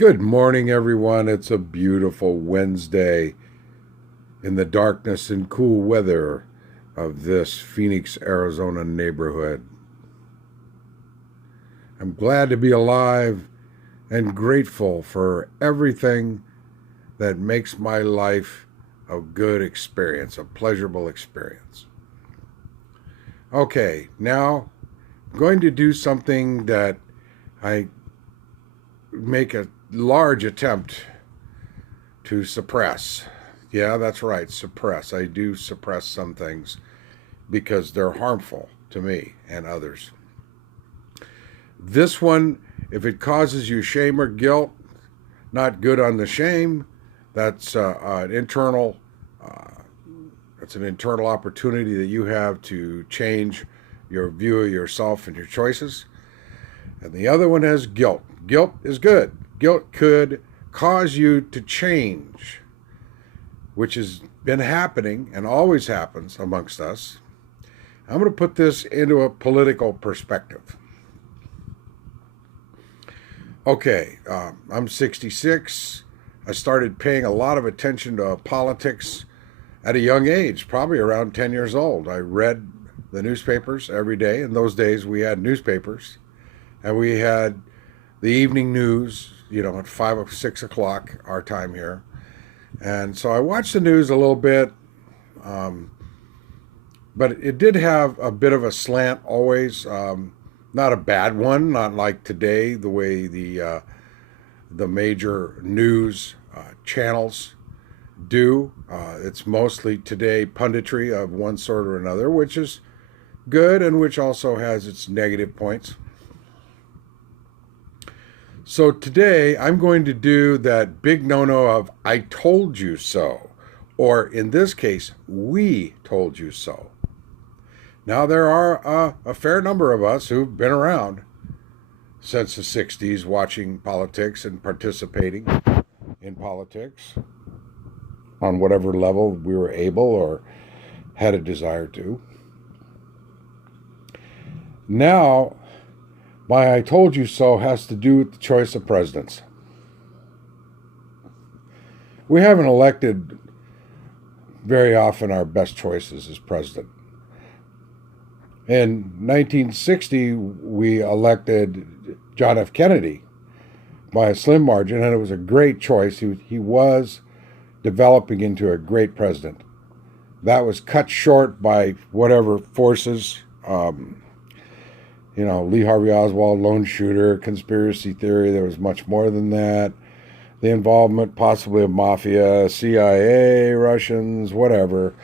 Good morning, everyone. It's a beautiful Wednesday in the darkness and cool weather of this Phoenix, Arizona neighborhood. I'm glad to be alive and grateful for everything that makes my life a good experience, a pleasurable experience. Okay, now I'm going to do something that I make a large attempt to suppress. Yeah, that's right, suppress. I do suppress some things because they're harmful to me and others. This one, if it causes you shame or guilt, not good on the shame. That's an internal. It's an internal opportunity that you have to change your view of yourself and your choices. And the other one has guilt. Guilt is good. Guilt could cause you to change, which has been happening and always happens amongst us. I'm going to put this into a political perspective. Okay, I'm 66. I started paying a lot of attention to politics at a young age, probably around 10 years old. I read the newspapers every day. In those days, we had newspapers, and we had the evening news, at 5 or 6 o'clock, our time here. And so I watched the news a little bit, but it did have a bit of a slant always. Not a bad one, not like today, the way the major news channels do. It's mostly today punditry of one sort or another, which is good and which also has its negative points. So today I'm going to do that big no-no of I told you so, or in this case, we told you so. Now, there are a fair number of us who've been around since the 60s watching politics and participating in politics on whatever level we were able or had a desire to. Now, my I told you so has to do with the choice of presidents. We haven't elected very often our best choices as president. In 1960, we elected John F. Kennedy by a slim margin, and it was a great choice. He was developing into a great president. That was cut short by whatever forces, Lee Harvey Oswald, lone shooter, conspiracy theory. There was much more than that. The involvement possibly of mafia, CIA, Russians, whatever.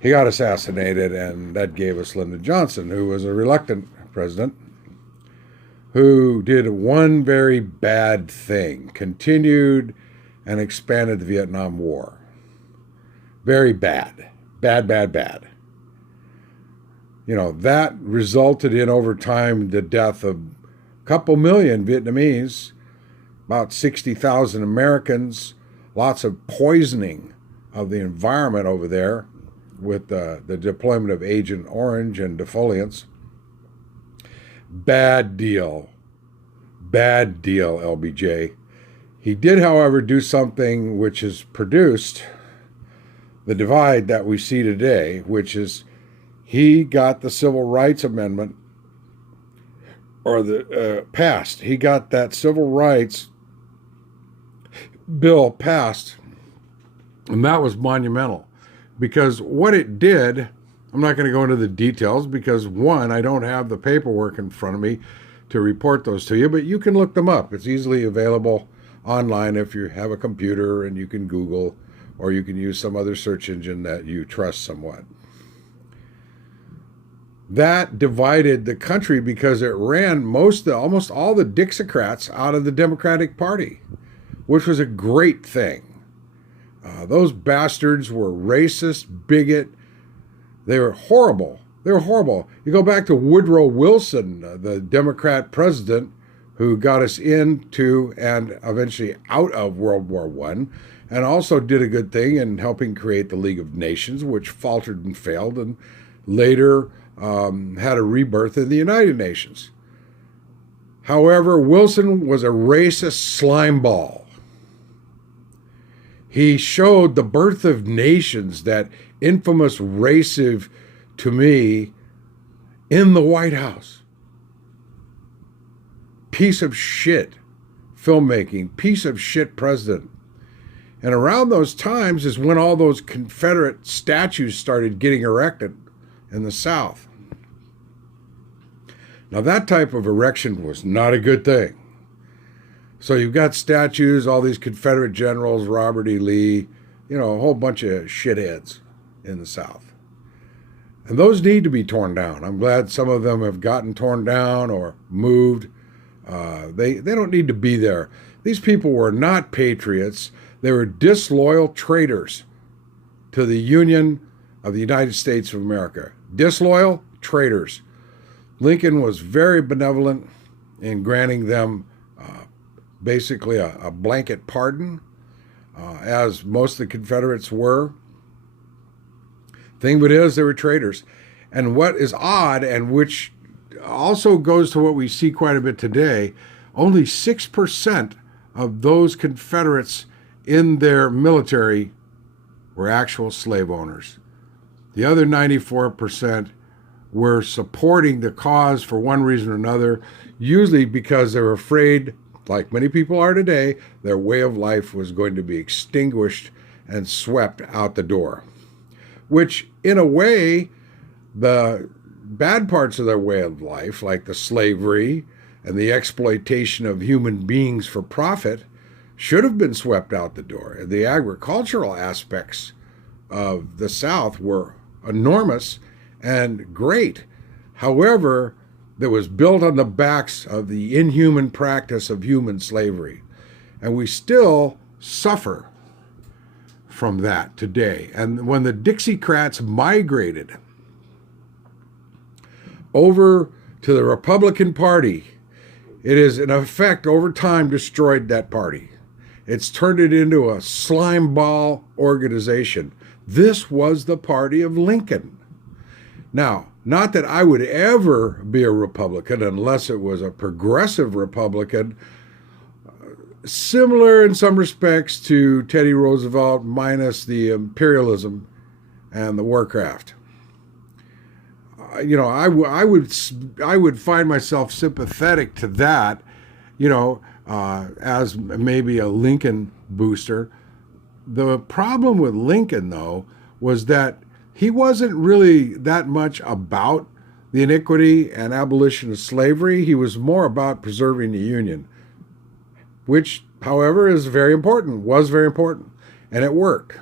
He got assassinated, and that gave us Lyndon Johnson, who was a reluctant president, who did one very bad thing, continued and expanded the Vietnam War. Very bad. Bad, bad, bad. That resulted in, over time, the death of a couple million Vietnamese, about 60,000 Americans, lots of poisoning of the environment over there, with the deployment of Agent Orange and defoliants. Bad deal. Bad deal, LBJ. He did, however, do something which has produced the divide that we see today, which is he got the Civil Rights Amendment, or passed. He got that Civil Rights bill passed, and that was monumental. Because what it did, I'm not going to go into the details because, one, I don't have the paperwork in front of me to report those to you, but you can look them up. It's easily available online if you have a computer, and you can Google, or you can use some other search engine that you trust somewhat. That divided the country because it ran almost all the Dixiecrats out of the Democratic Party, which was a great thing. Those bastards were racist, bigot. They were horrible. They were horrible. You go back to Woodrow Wilson, the Democrat president who got us into and eventually out of World War I, and also did a good thing in helping create the League of Nations, which faltered and failed, and later had a rebirth in the United Nations. However, Wilson was a racist slimeball. He showed the birth of nations, that infamous racist to me, in the White House. Piece of shit filmmaking, piece of shit president. And around those times is when all those Confederate statues started getting erected in the South. Now that type of erection was not a good thing. So you've got statues, all these Confederate generals, Robert E. Lee, a whole bunch of shitheads in the South. And those need to be torn down. I'm glad some of them have gotten torn down or moved. They don't need to be there. These people were not patriots. They were disloyal traitors to the Union of the United States of America. Disloyal traitors. Lincoln was very benevolent in granting them basically a blanket pardon, as most of the Confederates were. Thing of it is, they were traitors. And what is odd, and which also goes to what we see quite a bit today, only 6% of those Confederates in their military were actual slave owners. The other 94% were supporting the cause for one reason or another, usually because they were afraid, like many people are today, their way of life was going to be extinguished and swept out the door. Which, in a way, the bad parts of their way of life, like the slavery and the exploitation of human beings for profit, should have been swept out the door. The agricultural aspects of the South were enormous and great. However, that was built on the backs of the inhuman practice of human slavery. And we still suffer from that today. And when the Dixiecrats migrated over to the Republican Party, it has in effect over time destroyed that party. It's turned it into a slime ball organization. This was the party of Lincoln. Now, not that I would ever be a Republican unless it was a progressive Republican, similar in some respects to Teddy Roosevelt, minus the imperialism and the warcraft. I would find myself sympathetic to that, as maybe a Lincoln booster. The problem with Lincoln, though, was that he wasn't really that much about the iniquity and abolition of slavery. He was more about preserving the Union, which, however, was very important, and it worked.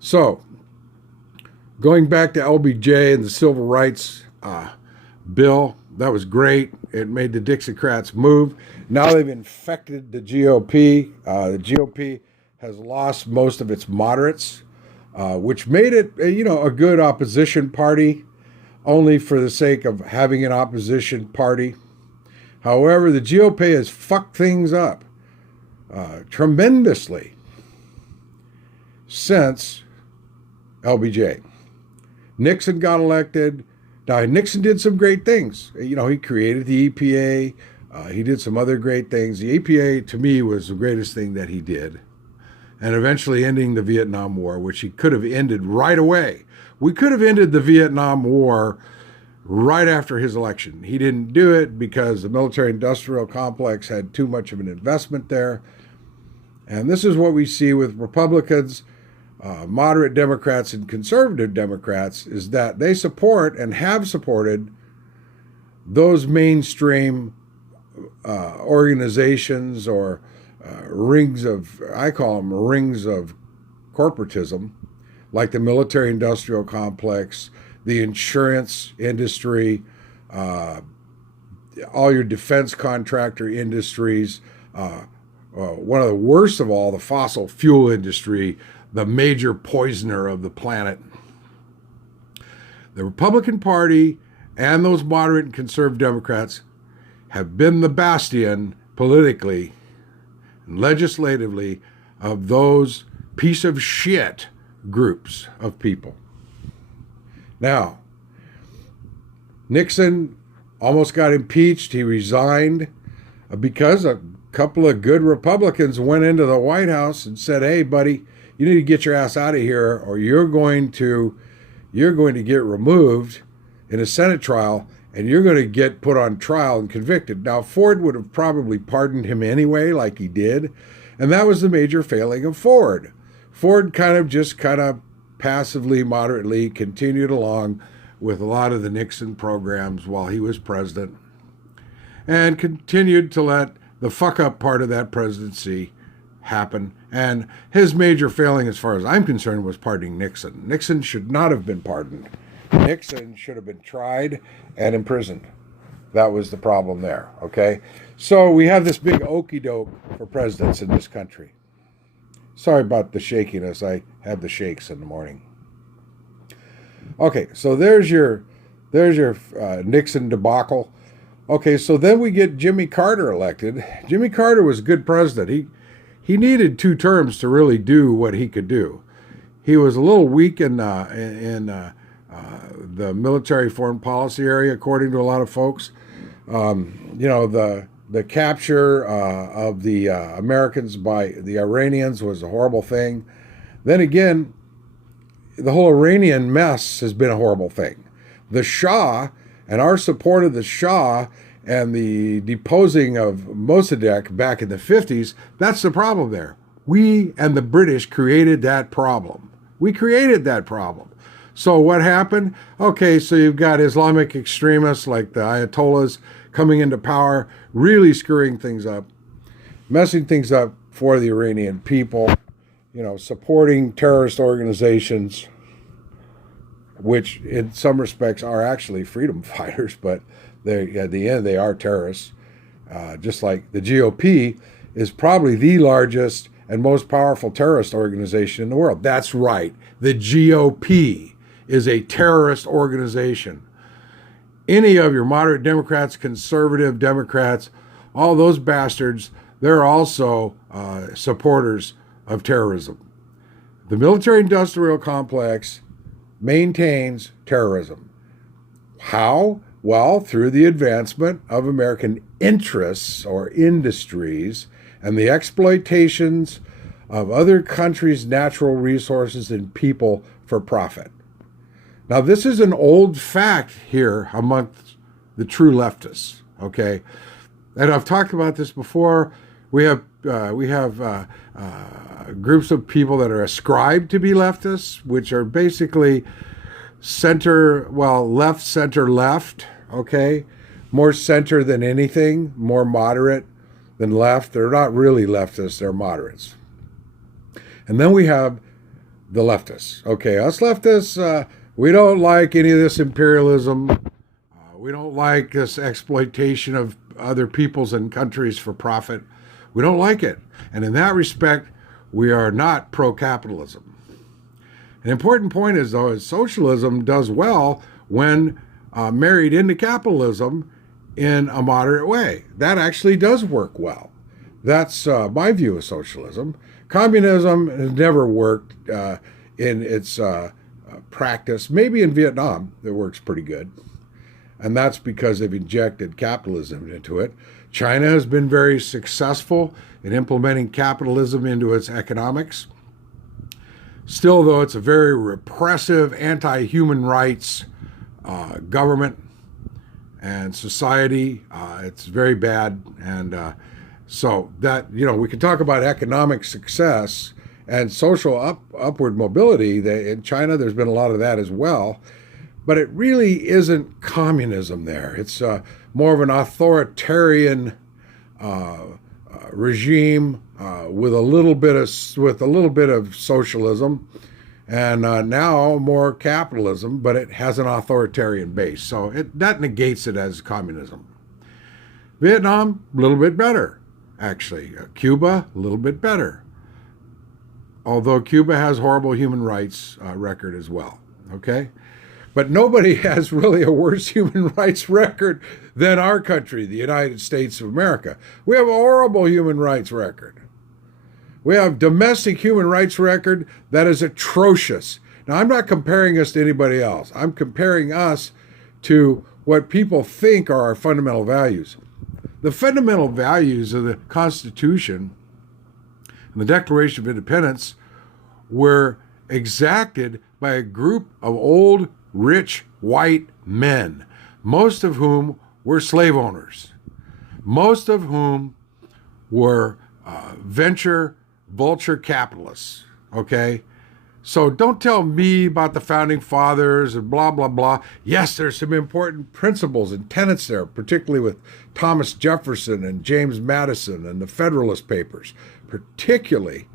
So, going back to LBJ and the Civil Rights Bill, that was great. It made the Dixiecrats move. Now they've infected the GOP. The GOP has lost most of its moderates, which made it, a good opposition party, only for the sake of having an opposition party. However, the GOP has fucked things up tremendously since LBJ. Nixon got elected. Now, Nixon did some great things. He created the EPA. He did some other great things. The EPA, to me, was the greatest thing that he did. And eventually ending the Vietnam War, which he could have ended right away. We could have ended the Vietnam War right after his election. He didn't do it because the military-industrial complex had too much of an investment there. And this is what we see with Republicans, moderate Democrats and conservative Democrats, is that they support and have supported those mainstream organizations or I call them rings of corporatism, like the military-industrial complex, the insurance industry, all your defense contractor industries, one of the worst of all, the fossil fuel industry, the major poisoner of the planet. The Republican Party and those moderate and conservative Democrats have been the bastion politically and legislatively of those piece of shit groups of people. Now, Nixon almost got impeached. He resigned because a couple of good Republicans went into the White House and said, "Hey, buddy, you need to get your ass out of here, or you're going to get removed in a Senate trial, and you're going to get put on trial and convicted." Now, Ford would have probably pardoned him anyway, like he did, and that was the major failing of Ford. Ford kind of passively, moderately continued along with a lot of the Nixon programs while he was president, and continued to let the fuck up part of that presidency happen. And his major failing, as far as I'm concerned, was pardoning Nixon. Nixon should not have been pardoned. Nixon should have been tried and imprisoned. That was the problem there, okay? So we have this big okey doke for presidents in this country. Sorry about the shakiness. I have the shakes in the morning. Okay, so there's your Nixon debacle. Okay, so then we get Jimmy Carter elected. Jimmy Carter was a good president. He needed 2 terms to really do what he could do. He was a little weak in the military foreign policy area, according to a lot of folks. The capture of the Americans by the Iranians was a horrible thing. Then again, the whole Iranian mess has been a horrible thing. The Shah and our support of the Shah and the deposing of Mossadegh back in the 50s, that's the problem there. We and the British created that problem. We created that problem. So what happened? Okay, so you've got Islamic extremists like the Ayatollahs coming into power, really screwing things up, messing things up for the Iranian people, supporting terrorist organizations, which in some respects are actually freedom fighters, but at the end they are terrorists. Just like the GOP is probably the largest and most powerful terrorist organization in the world. That's right. The GOP is a terrorist organization. Any of your moderate Democrats, conservative Democrats, all those bastards, they're also supporters of terrorism. The military-industrial complex maintains terrorism. How? Well, through the advancement of American interests or industries and the exploitations of other countries' natural resources and people for profit. Now, this is an old fact here amongst the true leftists, okay? And I've talked about this before. We have groups of people that are ascribed to be leftists, which are basically left, center, left, okay? More center than anything, more moderate than left. They're not really leftists, they're moderates. And then we have the leftists. Okay, us leftists, we don't like any of this imperialism. We don't like this exploitation of other peoples and countries for profit. We don't like it. And in that respect, we are not pro-capitalism. An important point is, though, is socialism does well when married into capitalism in a moderate way. That actually does work well. That's my view of socialism. Communism has never worked in its practice. Maybe in Vietnam, it works pretty good. And that's because they've injected capitalism into it. China has been very successful in implementing capitalism into its economics. Still, though, it's a very repressive, anti-human rights government and society. It's very bad. And so that, we can talk about economic success and social upward mobility. In China, there's been a lot of that as well. But it really isn't communism there. It's more of an authoritarian regime with a little bit of socialism, and now more capitalism. But it has an authoritarian base, so that negates it as communism. Vietnam, a little bit better, actually. Cuba, a little bit better. Although Cuba has horrible human rights record as well. Okay. But nobody has really a worse human rights record than our country, the United States of America. We have a horrible human rights record. We have domestic human rights record that is atrocious. Now, I'm not comparing us to anybody else. I'm comparing us to what people think are our fundamental values. The fundamental values of the Constitution and the Declaration of Independence were exacted by a group of old, rich, white men, most of whom were slave owners, most of whom were venture vulture capitalists, okay? So don't tell me about the founding fathers and blah, blah, blah. Yes, there's some important principles and tenets there, particularly with Thomas Jefferson and James Madison and the Federalist Papers, particularly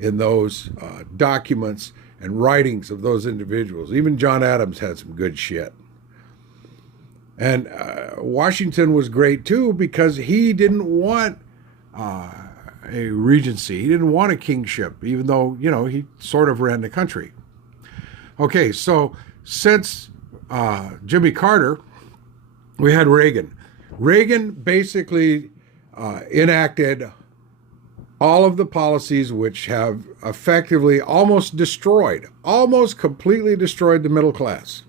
in those documents and writings of those individuals. Even John Adams had some good shit. And Washington was great too because he didn't want a regency. He didn't want a kingship, even though, you know, he sort of ran the country. Okay, so since Jimmy Carter, we had Reagan. Reagan basically enacted all of the policies which have effectively almost completely destroyed the middle class.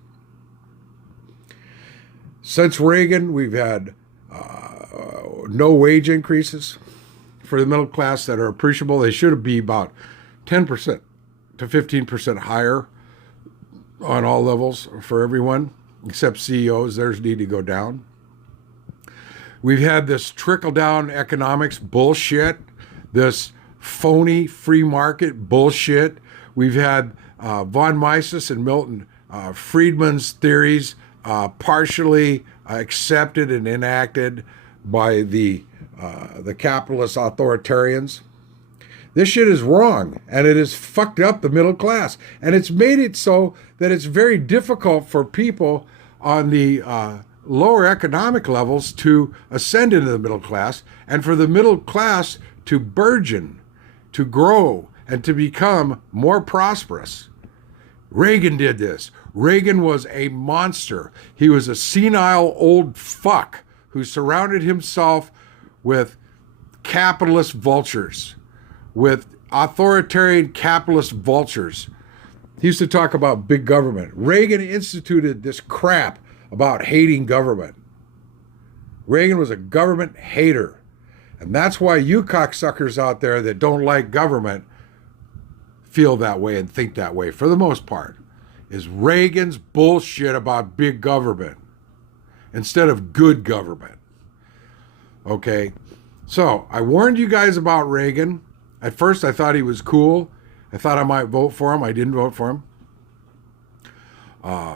Since Reagan, we've had no wage increases for the middle class that are appreciable. They should be about 10% to 15% higher on all levels for everyone, except CEOs. Theirs need to go down. We've had this trickle-down economics bullshit, this phony free market bullshit. We've had von Mises and Milton Friedman's theories partially accepted and enacted by the capitalist authoritarians. This shit is wrong, and it has fucked up the middle class, and it's made it so that it's very difficult for people on the lower economic levels to ascend into the middle class, and for the middle class to burgeon, to grow, and to become more prosperous. Reagan did this. Reagan was a monster. He was a senile old fuck who surrounded himself with capitalist vultures, with authoritarian capitalist vultures. He used to talk about big government. Reagan instituted this crap about hating government. Reagan was a government hater. And that's why you cocksuckers out there that don't like government feel that way and think that way, for the most part, is Reagan's bullshit about big government instead of good government. Okay, so I warned you guys about Reagan. At first, I thought he was cool. I thought I might vote for him. I didn't vote for him.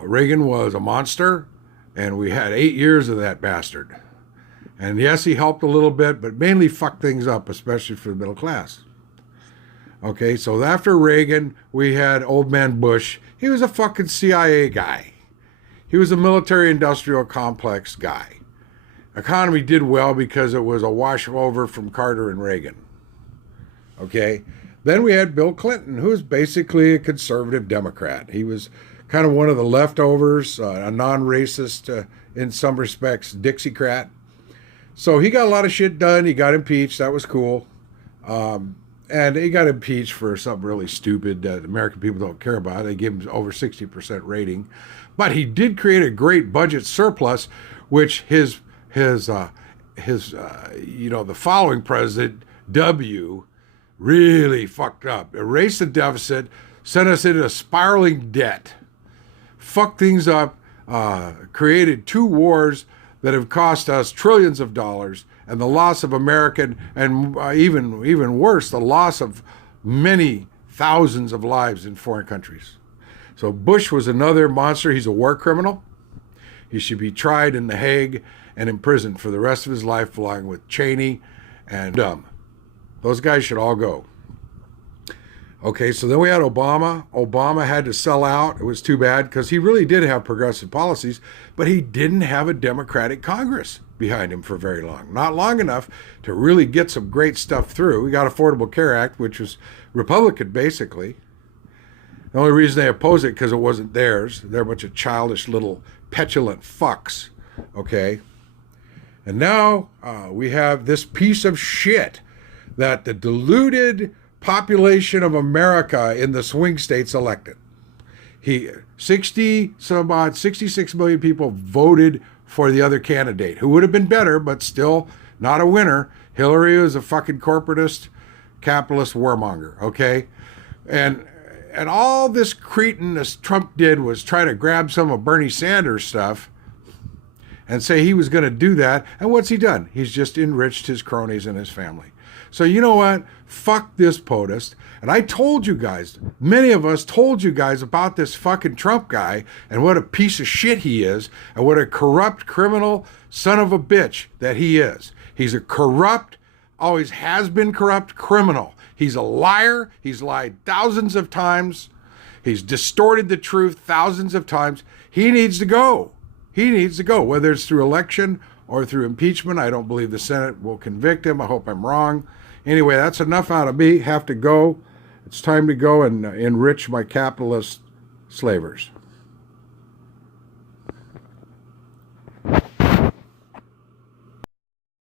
Reagan was a monster, and we had 8 years of that bastard. And yes, he helped a little bit, but mainly fucked things up, especially for the middle class. Okay, so after Reagan, we had old man Bush. He was a fucking CIA guy. He was a military-industrial complex guy. Economy did well because it was a washover from Carter and Reagan. Okay, then we had Bill Clinton, who was basically a conservative Democrat. He was kind of one of the leftovers, a non-racist, in some respects, Dixiecrat. So he got a lot of shit done. He got impeached. That was cool. And he got impeached for something really stupid that American people don't care about. They gave him over 60% rating. But he did create a great budget surplus, which the following president, W, really fucked up. Erased the deficit, sent us into a spiraling debt, fucked things up, created 2 wars that have cost us trillions of dollars, and the loss of American, and even worse, the loss of many thousands of lives in foreign countries. So Bush was another monster. He's a war criminal. He should be tried in The Hague and imprisoned for the rest of his life, along with Cheney and Dumb. Those guys should all go. Okay, so then we had Obama. Obama had to sell out. It was too bad because he really did have progressive policies, but he didn't have a Democratic Congress behind him for very long. Not long enough to really get some great stuff through. We got Affordable Care Act, which was Republican, basically. The only reason they opposed it because it wasn't theirs. They're a bunch of childish little petulant fucks, okay? And now we have this piece of shit that the deluded population of America in the swing states elected. 66 million people voted for the other candidate, who would have been better, but still not a winner. Hillary was a fucking corporatist, capitalist warmonger, okay? And all this cretinous Trump did was try to grab some of Bernie Sanders stuff and say he was going to do that. And what's he done? He's just enriched his cronies and his family. So you know what? Fuck this POTUS. And I told you guys, many of us told you guys about this fucking Trump guy and what a piece of shit he is and what a corrupt criminal son of a bitch that he is. He's a corrupt, always has been corrupt criminal. He's a liar. He's lied thousands of times. He's distorted the truth thousands of times. He needs to go. He needs to go, whether it's through election or through impeachment. I don't believe the Senate will convict him. I hope I'm wrong. Anyway, that's enough out of me. Have to go. It's time to go and enrich my capitalist slavers.